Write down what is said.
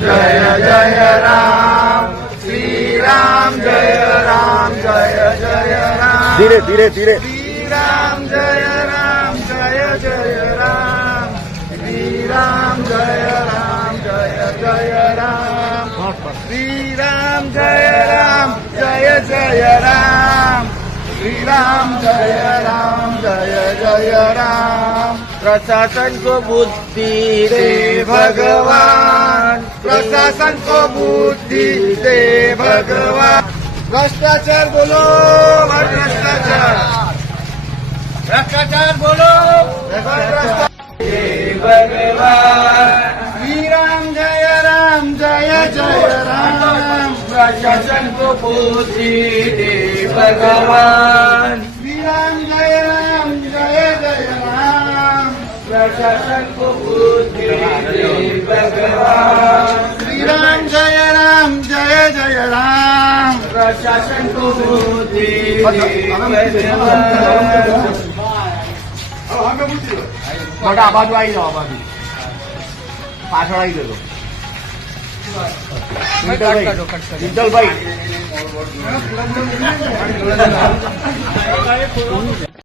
जय जय राम श्री राम जय राम धीरे धीरे धीरे श्री राम जय जय राम श्री राम जय राम श्री राम जय राम श्री राम जय राम प्रशासन को बुद्धि दे भगवान प्रशासन को बुद्धि दे भगवान भ्रष्टाचार बोलो भ्रष्टाचार भ्रष्टाचार बोलो भगवान श्री राम जय राम प्रशासन को बुद्धि दे भगवान श्री राम जय राम प्रशासन को बुद्धि दे भगवान श्री राम जय राम प्रशासन को बुद्धि दे भगवान आ बाजू आई जाओ बाजू पाछળ આવી જજો ભાઈ